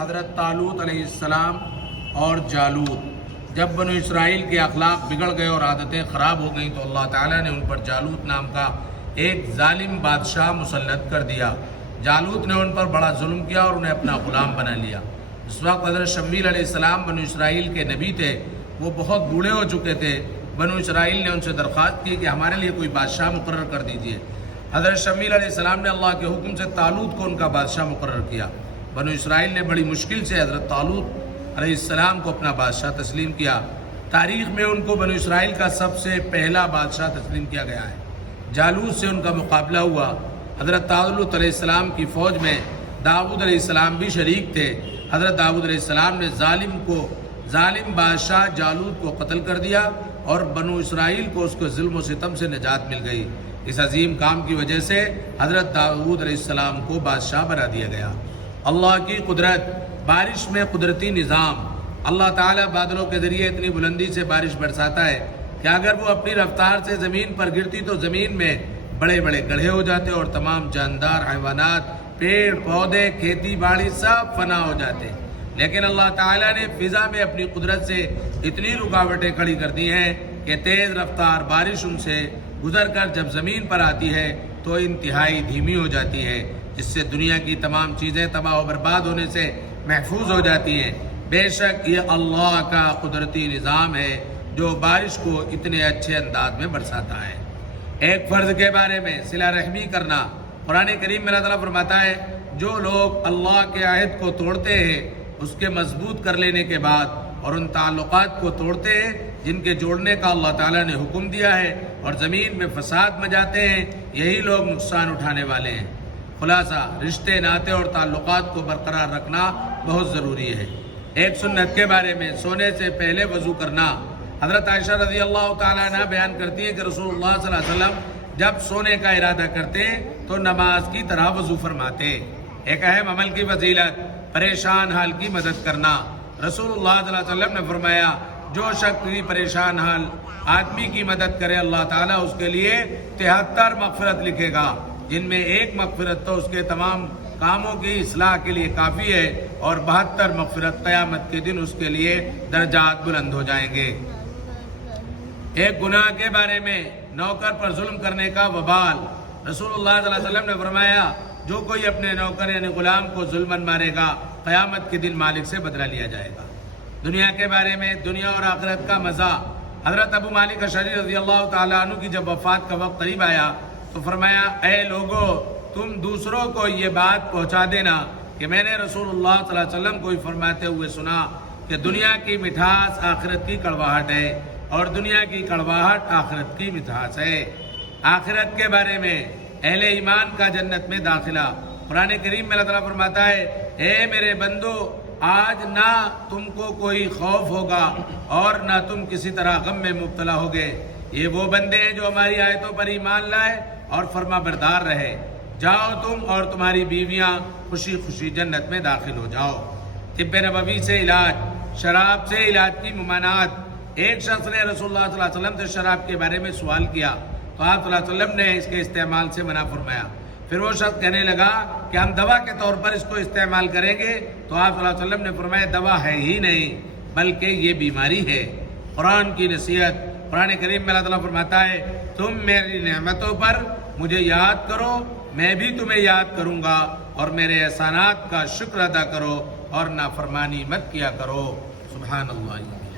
حضرت طالوت علیہ السلام اور جالوت جب بنو اسرائیل کے اخلاق بگڑ گئے اور عادتیں خراب ہو گئیں تو اللہ تعالیٰ نے ان پر جالوت نام کا ایک ظالم بادشاہ مسلط کر دیا۔ جالوت نے ان پر بڑا ظلم کیا اور انہیں اپنا غلام بنا لیا۔ اس وقت حضرت شمویل علیہ السلام بنو اسرائیل کے نبی تھے، وہ بہت بوڑھے ہو چکے تھے۔ بنو اسرائیل نے ان سے درخواست کی کہ ہمارے لیے کوئی بادشاہ مقرر کر دیجیے۔ حضرت شمویل علیہ السلام نے اللہ کے حکم سے طالوت کو ان کا بادشاہ مقرر کیا۔ بنو اسرائیل نے بڑی مشکل سے حضرت طالوت علیہ السلام کو اپنا بادشاہ تسلیم کیا۔ تاریخ میں ان کو بنو اسرائیل کا سب سے پہلا بادشاہ تسلیم کیا گیا ہے۔ جالوت سے ان کا مقابلہ ہوا۔ حضرت طالوت علیہ السلام کی فوج میں داؤد علیہ السلام بھی شریک تھے۔ حضرت داؤد علیہ السلام نے ظالم بادشاہ جالوت کو قتل کر دیا اور بنو اسرائیل کو اس کے ظلم و ستم سے نجات مل گئی۔ اس عظیم کام کی وجہ سے حضرت داؤد علیہ السلام کو بادشاہ بنا دیا گیا۔ اللہ کی قدرت، بارش میں قدرتی نظام۔ اللہ تعالیٰ بادلوں کے ذریعے اتنی بلندی سے بارش برساتا ہے کہ اگر وہ اپنی رفتار سے زمین پر گرتی تو زمین میں بڑے بڑے گڑھے ہو جاتے اور تمام جاندار حیوانات، پیڑ پودے، کھیتی باڑی سب فنا ہو جاتے۔ لیکن اللہ تعالیٰ نے فضا میں اپنی قدرت سے اتنی رکاوٹیں کھڑی کر دی ہیں کہ تیز رفتار بارش ان سے گزر کر جب زمین پر آتی ہے تو انتہائی دھیمی ہو جاتی ہے، جس سے دنیا کی تمام چیزیں تباہ و برباد ہونے سے محفوظ ہو جاتی ہیں۔ بے شک یہ اللہ کا قدرتی نظام ہے جو بارش کو اتنے اچھے انداز میں برساتا ہے۔ ایک فرض کے بارے میں صلہ رحمی کرنا، قرآن کریم میں اللہ تعالیٰ فرماتا ہے جو لوگ اللہ کے عہد کو توڑتے ہیں اس کے مضبوط کر لینے کے بعد اور ان تعلقات کو توڑتے ہیں جن کے جوڑنے کا اللہ تعالیٰ نے حکم دیا ہے اور زمین میں فساد مچاتے ہیں، یہی لوگ نقصان اٹھانے والے ہیں۔ خلاصہ، رشتے ناطے اور تعلقات کو برقرار رکھنا بہت ضروری ہے۔ ایک سنت کے بارے میں سونے سے پہلے وضو کرنا۔ حضرت عائشہ رضی اللہ تعالیٰ عنہ بیان کرتی ہے کہ رسول اللہ صلی اللہ علیہ وسلم جب سونے کا ارادہ کرتے تو نماز کی طرح وضو فرماتے۔ ایک اہم عمل کی فضیلت، پریشان حال کی مدد کرنا۔ رسول اللہ صلی اللہ علیہ وسلم نے فرمایا جو شخص پریشان حال آدمی کی مدد کرے اللہ تعالیٰ اس کے لیے 73 مغفرت لکھے گا، جن میں ایک مغفرت تو اس کے تمام کاموں کی اصلاح کے لیے کافی ہے اور 72 مغفرت قیامت کے دن اس کے لیے درجات بلند ہو جائیں گے۔ ایک گناہ کے بارے میں نوکر پر ظلم کرنے کا وبال۔ رسول اللہ صلی اللہ علیہ وسلم نے فرمایا جو کوئی اپنے نوکر یعنی غلام کو ظلماً مارے گا قیامت کے دن مالک سے بدلہ لیا جائے گا۔ دنیا کے بارے میں دنیا اور آخرت کا مزہ۔ حضرت ابو مالک اشعری رضی اللہ تعالیٰ عنہ کی جب وفات کا وقت قریب آیا تو فرمایا اے لوگو تم دوسروں کو یہ بات پہنچا دینا کہ میں نے رسول اللہ صلی اللہ علیہ وسلم کو فرماتے ہوئے سنا کہ دنیا کی مٹھاس آخرت کی کڑواہٹ ہے اور دنیا کی کڑواہٹ آخرت کی مٹھاس ہے۔ آخرت کے بارے میں اہل ایمان کا جنت میں داخلہ۔ قرآن کریم میں اللہ تعالیٰ فرماتا ہے اے میرے بندو آج نہ تم کو کوئی خوف ہوگا اور نہ تم کسی طرح غم میں مبتلا ہوگے۔ یہ وہ بندے ہیں جو ہماری آیتوں پر ایمان لائے اور فرما بردار رہے۔ جاؤ تم اور تمہاری بیویاں خوشی خوشی جنت میں داخل ہو جاؤ۔ طب نبوی سے علاج، شراب سے علاج کی ممانعت۔ ایک شخص نے رسول اللہ صلی اللہ علیہ وسلم سے شراب کے بارے میں سوال کیا تو آپ صلی اللہ علیہ وسلم نے اس کے استعمال سے منع فرمایا۔ پھر وہ شخص کہنے لگا کہ ہم دوا کے طور پر اس کو استعمال کریں گے تو آپ صلی اللہ علیہ وسلم نے فرمایا دوا ہے ہی نہیں بلکہ یہ بیماری ہے۔ قرآن کی نصیحت، قرآن کریم میں اللہ تعالیٰ فرماتا ہے تم میری نعمتوں پر مجھے یاد کرو میں بھی تمہیں یاد کروں گا اور میرے احسانات کا شکر ادا کرو اور نافرمانی مت کیا کرو۔ سبحان اللہ۔